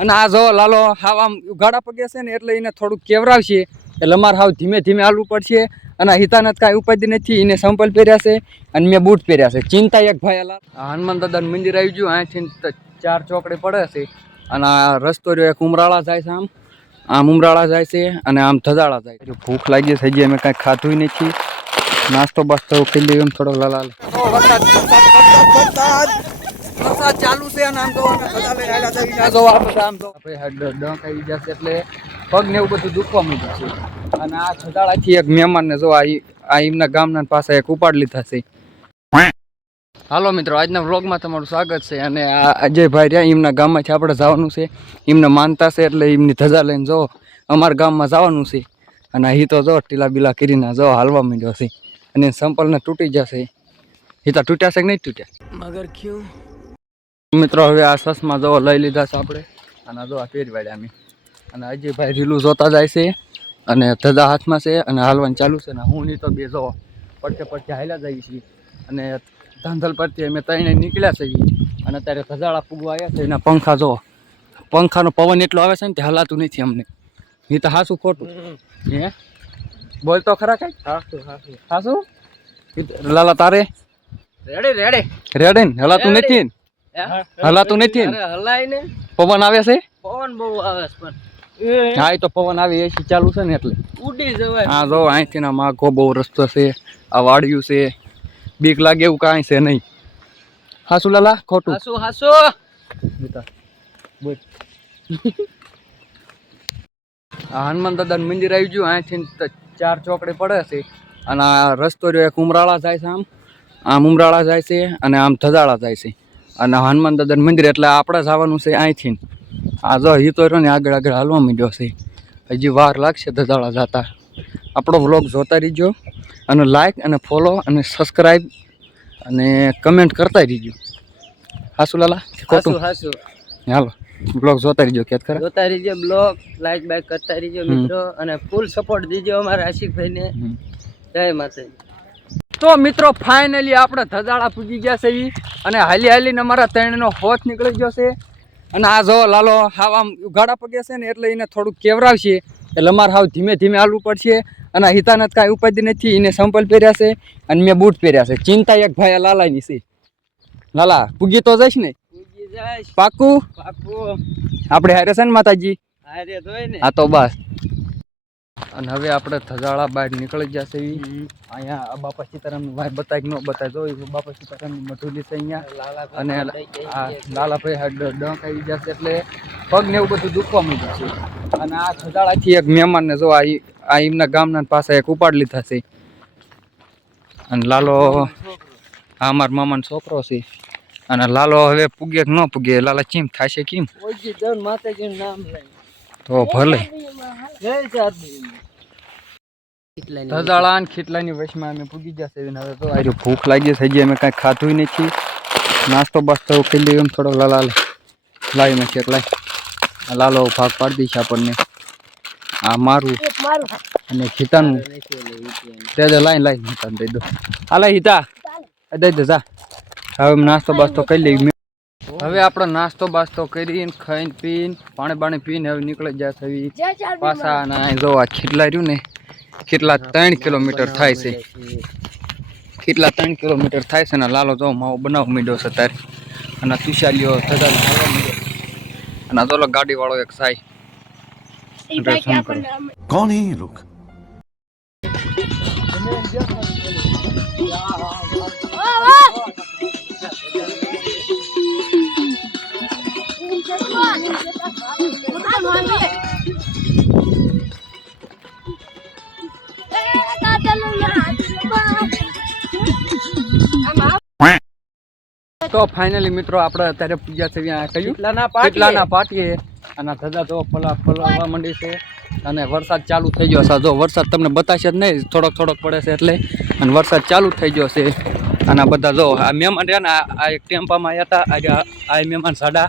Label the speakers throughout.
Speaker 1: અને આ જો લાલો, હાવ આમ ઉઘાડા પગે છે ને એટલે એને થોડુંક કેવરાવશે. એટલે અમારે હાવ ધીમે ધીમે હાલવું પડશે અને હિતાનત કાંઈ ઉપાધિ નથી, એને સંપલ પહેર્યા છે અને મેં બૂટ પહેર્યા છે. ચિંતા એક ભાઈ હાલા હનુમાન દાદાનું મંદિર આવી ગયું, અહીંથી ચાર ચોકડે પડે છે. અને આ રસ્તો રહ્યો, એક ઉમરાળા જાય છે આમ. આમ ઉમરાળા જાય છે અને આમ ધજાળા જાય છે. ભૂખ લાગી છે, હજી અમે કાંઈ ખાધું નથી. નાસ્તો બાસ્તો ખાઈ લઈએ એમ થોડો લાલ. વરસાદ. ચાલુ છે અને આમ તો આમ તો આવી જશે એટલે પગ ને એવું બધું દુખવા માંડ્યું છે. અને આ ખજાળાથી એક મહેમાનને જો આ એમના ગામના પાસે એક ઉપાડ લીધા છે. હાલો મિત્રો આજના વ્લોગમાં તમારું સ્વાગત છે અને આ અજયભાઈ રહ્યા એમના ગામમાંથી આપણે જવાનું છે. એમને માનતા છે એટલે એમની ધજા લઈને જો અમારા ગામમાં જવાનું છે. અને અહીં તો જો ટીલા બીલા કરીને જો હાલવા માંડ્યો છે. અને સંપલને તૂટી જશે. હિતા તૂટ્યા છે કે નહીં તૂટ્યા? મગર ક્યું? મિત્રો હવે આ સસમાં જો લઈ લીધા છે આપણે. અને જો આ પહેરવાડ્યા અમે અને અજયભાઈ રીલું જોતા જાય છે. અને ધજા હાથમાં છે અને હાલવાનું ચાલુ છે. ને હું નહીં તો બે જો પડતે પડકે હાલ્યા જઈએ છીએ અને ધાંધલ પરથી અમે ત્રણે નીકળ્યા છીએ. અને અત્યારે ધજાળા પૂગવા આવ્યા છે. એના પંખા જો પંખાનો પવન એટલો આવે છે ને તે હલાતું નથી અમને. નહીં તો હાસું ખોટું. હે? બોલ તો ખરા કઈ? હાસું લાલા તારે?
Speaker 2: રેડે રેડે
Speaker 1: રેડે ને? હલાતું નથી ને? હલાતું નથી
Speaker 2: હલાય ને.
Speaker 1: પવન આવે છે?
Speaker 2: પવન બહુ આવે છે પણ.
Speaker 1: હા એ તો પવન આવે એસી ચાલુ છે ને એટલે.
Speaker 2: ઉડી જવાય.
Speaker 1: હા જો અહીંથી ના માગો બહુ રસ્તો છે આ વાડિયું છે. બીક લાગે એવું કાંઈ છે નહીં. હાસુ લાલા ખોટું.
Speaker 2: હાસુ હાસુ.
Speaker 1: બોલ. આ હનુમાન દાદાનું મંદિર આવી ગયું અહીંથી ચાર ચોકડે પડે છે. અને આ રસ્તો રહ્યો એક ઉમરાળા જાય છે આમ. આમ ઉમરાળા જાય છે અને આમ ધજાળા જાય છે. અને હનુમાન દાદાનું મંદિર એટલે આપણે જવાનું છે અહીંથી. આ જો હિતો રહ્યો ને આગળ આગળ હાલવા માંડ્યો છે. હજી વાર લાગશે ધજાળા જતા. આપણો વ્લોગ જોતા રહીજો અને લાઇક અને ફોલો અને સબસ્ક્રાઈબ અને કમેન્ટ કરતા રહીજો. હાસુ લાલા ખોટું?
Speaker 2: હાસુ
Speaker 1: હાલો બ્લોગ જોતા રહીજો કેત ખરા?
Speaker 2: જોતા રહીજો બ્લોગ લાઇક બાઇક કરતા રહીજો. મિત્રો અને ફૂલ સપોર્ટ દીજો અમારા આશિકભાઈને. જય માતાજી.
Speaker 1: તો મિત્રો ફાઇનલી આપણે ધજાળા પૂજી ગયા છે એ અને હાલી હાલીને અમારા ત્રણનો હોથ નીકળી ગયો છે. અને આ જો લાલો હાવ આમ ઉઘાડા પગે છે ને એટલે એને થોડુંક કેવરાવશે. એટલે અમારે હાવ ધીમે ધીમે હાલવું પડશે. અને હિતાનત કાંઈ ઉપાધિ નથી એને સંપલ પહેર્યા છે અને મેં બૂટ પહેર્યા છે. ચિંતા એક ભાઈ લાલાની છે. લાલા પૂગી તો જઈશ ને? પાકું?
Speaker 2: પાકું.
Speaker 1: આપણે હારે છે ને માતાજી? હા તો બસ. અને હવે આપણે ધજાળા બહાર નીકળી જશે અહીંયા બાપા સીતારામ ભાઈ બતાય ન બતાય. તો બાપા સીતારામ મઠુલી છે અહીંયા. અને આ લાલાભાઈ ડંક આવી જશે એટલે પગ ને એવું બધું દુખવા માંડ્યું છે. અને આ ધજાળાથી એક મહેમાનને જો આ એમના ગામના પાસે એક ઉપાડ લીધા છે. અને લાલો આ અમારા મામાનો છોકરો છે. અને લાલો હવે પૂગે કે ન પૂગે લાલા ચીમ થશે કેમ
Speaker 2: માતાજીનું નામ લઈ.
Speaker 1: તો ભલે. ધજાળા અને ખીટલાની પૂગી જશે હવે આર્યું ભૂખ લાગી થઈ ગઈ અમે કાંઈ ખાધું નથી. નાસ્તો બાસ્તો કરી લઈએ એમ થોડો લાલ લાવી નાખીએ આ લાલો ભાગ પાડી દઈશ આપણને. આ મારું અને ખીતાનું તે લાઈ લાઈ લાઈન દઈ દો. હાલે હિતા. દઈ દે, જા. હવે નાસ્તો બાસ્તો કરી લઈએ. હવે આપણો નાસ્તો બાસ્તો કરીને ખાઈને પીને પાણી પાણી પીને હવે નીકળી જાય છે પાછા અને અહીં જો આ ખીટલા રહ્યું ને કેટલા ત્રણ કિલોમીટર થાય છે. કેટલા ત્રણ કિલોમીટર થાય છે ને લાલો જો માવો બનાવ મીડો છે તારે. અને તુષાલીઓ તદારી અને આ તો ઓલો ગાડી વાળો એક સાઈ એટલે શું કરું?
Speaker 3: તો ફાઇનલી મિત્રો આપણે અત્યારે પૂજા થઈ કયું
Speaker 2: કેટલાના પાટીએ?
Speaker 1: અને ધજા તો પલા પલળવા માંડી છે. અને વરસાદ ચાલુ થઈ ગયો છે. જો વરસાદ તમને બતાશે જ નહીં થોડોક થોડોક પડે છે એટલે. અને વરસાદ ચાલુ થઈ ગયો છે. અને બધા જો આ મહેમાન રહ્યા ને આ એક ટેમ્પામાં આવ્યા હતા. આજે આ મહેમાન સાડા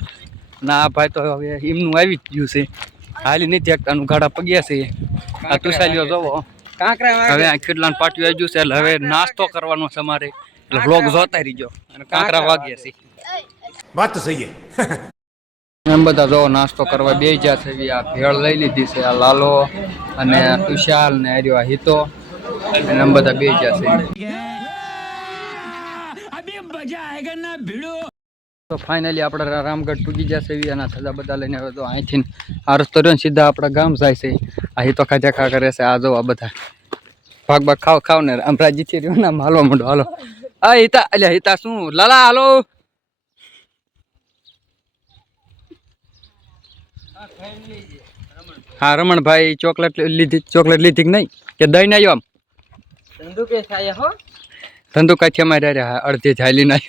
Speaker 1: અને આ ભાઈ તો હવે એમનું આવી જ ગયું છે. હાલી નથી એકતા આનું ગાડા પગ્યા છે. આ તુસાલીઓ જોવો.
Speaker 2: કાંકરા
Speaker 1: હવે આ કેટલાનું પાટિયું આવી ગયું છે. એટલે હવે નાસ્તો કરવાનો છે અમારે વ્લોગ જોતા રહીજો અને કાંકરા વાગ્યા છે
Speaker 3: વાત તો સહી
Speaker 1: એમ બધા જો નાસ્તો કરવા બે જ્યાં છે આ ભેળ લઈ લીધી છે આ લાલો અને તુષાલ ને આર્યો આ હિતો અને એમ બધા બે જ્યાં છે તો ફાઇનલી આપણે રામગઢ પૂગી જશે એવી અને સજા બધા લઈને હવે તો અહીંથી આ રસ્તો રહ્યો ને સીધા આપણા ગામ જાય છે. આ હિતો ખાજા ખા કરે છે આ જો આ બધા. ભાગ ભાગ ખાવ ખાવ ને રામરાજી રહ્યો ને હાલો મોટો હાલો. આ હિતા એટલે હિતા શું? લાલા હાલો. હા રમણભાઈ ચોકલેટ લીધી ચોકલેટ લીધી કે નહીં? કે દહીં નહીં આમ
Speaker 2: ધંધુકે ખાયા હો
Speaker 1: ધંધુ કાઠિયામાં રહ્યા હા અડધી ઝાલી ના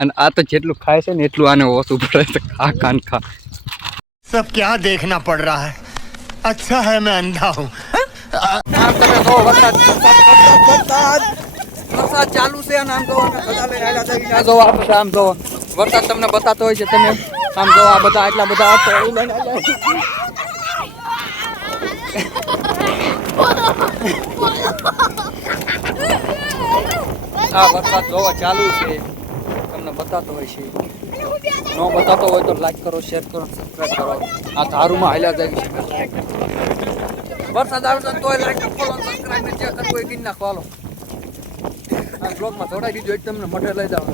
Speaker 1: અને આ તો જેટલું ખાય છે ને એટલું આને ઓછું પડે છે. ખા કાન ખા.
Speaker 4: સબ ક્યાં દેખના પડ રહા હૈ? અચ્છા હૈ
Speaker 1: મેં અંધા હું. વરસાદ ચાલુ છે અને આમ જો બધા લઈને આ જો આ બધા આમ જો વરસાદ તમને બતાતો હોય છે તમે આમ જો આ બધા એટલા બધા આ ટોળું લઈને આ વરસાદ જોવા ચાલુ છે. તમને બતાતો હોય છે. ન બતાતો હોય તો લાઈક કરો શેર કરો સબસ્ક્રાઇબ કરો. આ ધારુમાં હાલ્યા જાય છે. વરસાદ આવે તો તોય લાઈક ફોલો સબસ્ક્રાઈબ ને જે કરવું એ કરી નાખો બ્લોકમાં થોડા બીજું એક તમને મઠે લઈ જાવ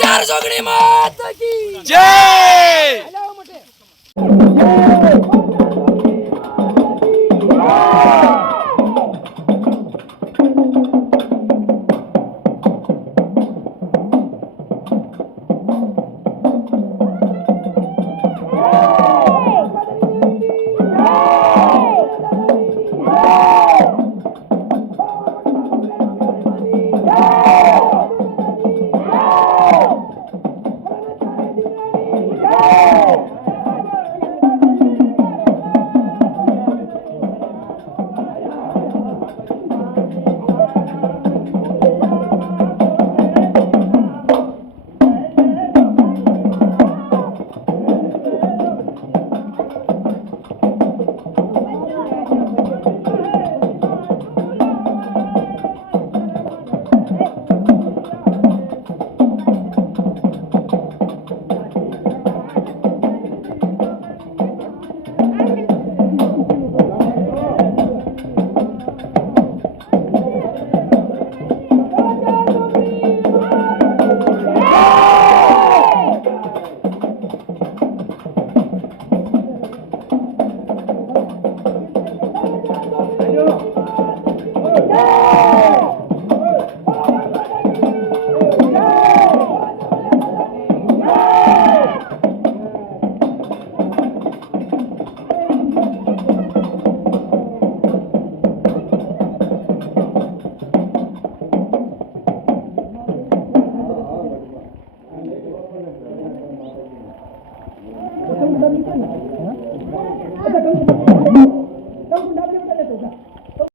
Speaker 1: ચાર સોગડી માં જય! હેલો મઠે.